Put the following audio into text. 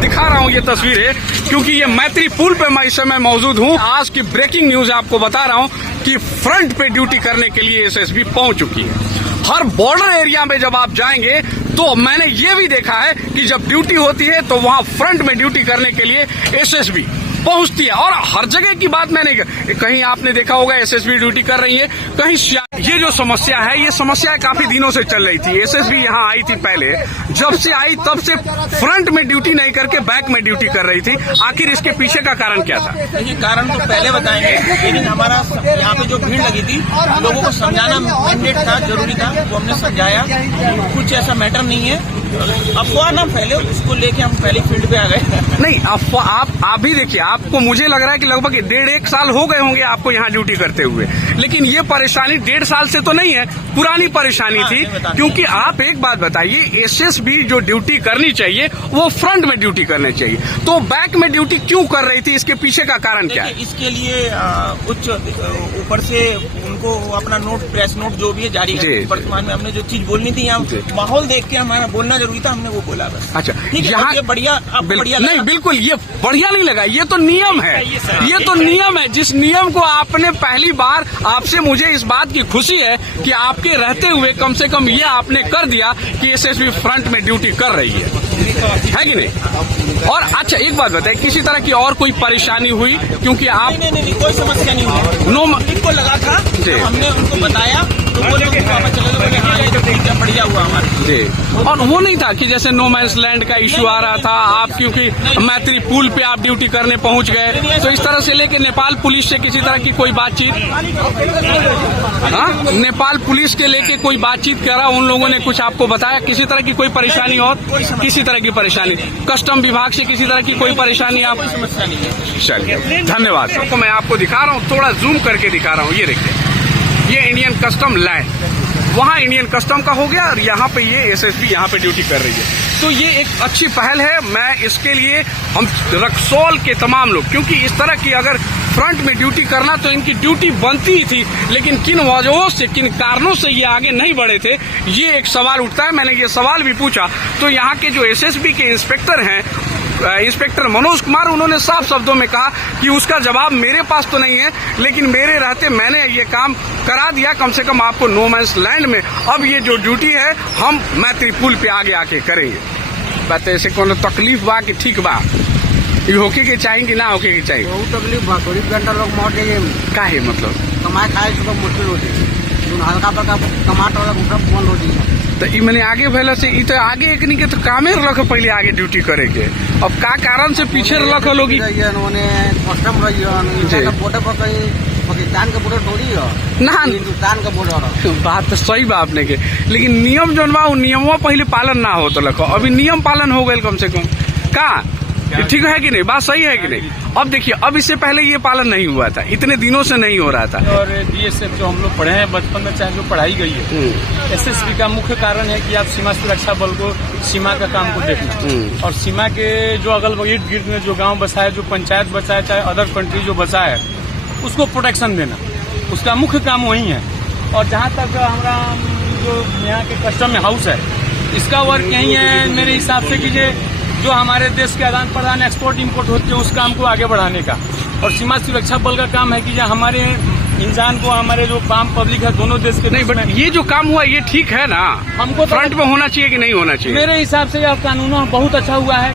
दिखा रहा हूँ ये तस्वीरें क्योंकि ये मैत्री पुल पे मैं इस समय मौजूद हूँ। आज की ब्रेकिंग न्यूज आपको बता रहा हूँ कि फ्रंट पे ड्यूटी करने के लिए एसएसबी पहुंच चुकी है। हर बॉर्डर एरिया में जब आप जाएंगे तो मैंने ये भी देखा है कि जब ड्यूटी होती है तो वहां फ्रंट में ड्यूटी करने के लिए एसएसबी पहुंचती है। और हर जगह की बात मैंने कहीं आपने देखा होगा एसएसबी ड्यूटी कर रही है, कहीं ये जो समस्या है ये समस्या काफी दिनों से चल रही थी। एसएसबी यहाँ आई थी पहले, जब से आई तब से फ्रंट में ड्यूटी नहीं करके बैक में ड्यूटी कर रही थी। आखिर इसके पीछे का कारण क्या था? देखिए, कारण तो पहले बताएंगे, लेकिन हमारा यहाँ पे जो भीड़ लगी थी लोगों को समझाना मैंडेट था, जरूरी था, वो हमने समझाया। कुछ ऐसा मैटर नहीं है, अफवाह ना फैले, उसको लेके हम पहले फील्ड पे आ गए। नहीं अफवाह, आप भी देखिए, आपको मुझे लग रहा है कि लगभग 1.5 साल हो गए होंगे आपको यहाँ ड्यूटी करते हुए, लेकिन ये परेशानी 1.5 साल से तो नहीं है, पुरानी परेशानी थी। क्योंकि आप एक बात बताइए, एसएसबी जो ड्यूटी करनी चाहिए वो फ्रंट में ड्यूटी करनी चाहिए, तो बैक में ड्यूटी क्यों कर रही थी? इसके पीछे का कारण क्या है? इसके लिए उच्च ऊपर से उनको अपना नोट, प्रेस नोट जो भी है जारी है। वर्तमान में हमने जो चीज बोलनी थी, यहाँ माहौल देख के हमारा बोलना जरूरी था, हमने वो बोला बस। अच्छा, ठीक है, यहाँ बढ़िया नहीं, बिल्कुल ये बढ़िया नहीं लगा, ये तो नियम है, ये तो नियम है। जिस नियम को आपने पहली बार, आपसे मुझे इस बात की खुशी है कि आपके रहते हुए कम से कम ये आपने कर दिया कि एसएसबी फ्रंट में ड्यूटी कर रही है कि नहीं? और अच्छा एक बात बताइए, किसी तरह की और कोई परेशानी हुई? क्योंकि आप नहीं, कोई समस्या नहीं हुई। नो को लगा था, हमने उनको बताया तो बोले बढ़िया हुआ हमारे जी। और वो नहीं था कि जैसे नो मैंस लैंड का इश्यू आ रहा था, आप क्योंकि मैत्री पुल पे आप ड्यूटी करने पहुंच गए, तो इस तरह से लेके नेपाल पुलिस से किसी तरह की कोई बातचीत? हाँ, नेपाल पुलिस के लेके कोई बातचीत करा? उन लोगों ने कुछ आपको बताया किसी तरह की कोई परेशानी? और किसी तरह की परेशानी कस्टम विभाग से किसी तरह की कोई परेशानी? आप समस्या नहीं है। चलिए, धन्यवाद। तो मैं आपको दिखा रहा हूँ, थोड़ा जूम करके दिखा रहा हूँ। ये देखिए, ये इंडियन कस्टम लैंड, वहाँ इंडियन कस्टम का हो गया और यहाँ पे ये एसएसबी यहाँ पे ड्यूटी कर रही है। तो ये एक अच्छी पहल है। मैं इसके लिए हम रक्सौल के तमाम लोग, क्योंकि इस तरह की अगर फ्रंट में ड्यूटी करना तो इनकी ड्यूटी बनती ही थी, लेकिन किन वजहों से, किन कारणों से ये आगे नहीं बढ़े थे, ये एक सवाल उठता है। मैंने ये सवाल भी पूछा तो यहाँ के जो एसएसबी के इंस्पेक्टर हैं, इंस्पेक्टर मनोज कुमार, उन्होंने साफ शब्दों में कहा कि उसका जवाब मेरे पास तो नहीं है, लेकिन मेरे रहते मैंने ये काम करा दिया, कम से कम आपको नो मैंस लैंड में। अब ये जो ड्यूटी है हम मैत्री पुल पे आगे आके करेंगे। बात ऐसे कोनो तकलीफ बा कि ठीक बा? ये होके के चाहिए कि ना होके के चाहिए? बहुत तकलीफ बा, 20 घंटा लोग मर जाइए। काहे मतलब? कमाए खाए तो मुश्किल होती, हल्का फल्का कमाट वाला सब बंद होती है। तो ई मैंने आगे भैला से ई तो आगे एकनी के तो कामे रख पहले आगे ड्यूटी करे के, अब का कारण से पीछे रख लोग? कस्टम रही बॉर्डर पर कहीं पाकिस्तान का बॉर्डर थोड़ी है ना, हिंदुस्तान का बॉर्डर। बात तो सही बा आपने के, लेकिन नियम जो बा नियमों पहले पालन ना हो तो लखो, अभी नियम पालन हो गए कम से कम। का ठीक है कि नहीं? बात सही है कि नहीं? अब देखिए, अब इससे पहले ये पालन नहीं हुआ था, इतने दिनों से नहीं हो रहा था। और बीएसएफ जो हम लोग पढ़े हैं बचपन में, चाहे जो पढ़ाई गई है, एसएसबी का मुख्य कारण है कि आप सीमा सुरक्षा बल को, सीमा का काम को देखना, और सीमा के जो अगल बगल इर्द गिर्द में जो गांव बसा है, जो पंचायत बसा है, चाहे अदर कंट्री जो बसा है, उसको प्रोटेक्शन देना, उसका मुख्य काम वही है। और जहाँ तक हमारा जो यहाँ के कस्टम हाउस है, इसका वर्क यही है मेरे हिसाब से कि जो हमारे देश के आदान प्रदान, एक्सपोर्ट इम्पोर्ट होते हैं, उस काम को आगे बढ़ाने का। और सीमा सुरक्षा बल का काम है कि जो हमारे इंसान को, हमारे जो आम पब्लिक है, दोनों देश के। नहीं, बट ये जो काम हुआ ये ठीक है ना? हमको फ्रंट में होना चाहिए कि नहीं होना चाहिए? मेरे हिसाब से यह कानून बहुत अच्छा हुआ है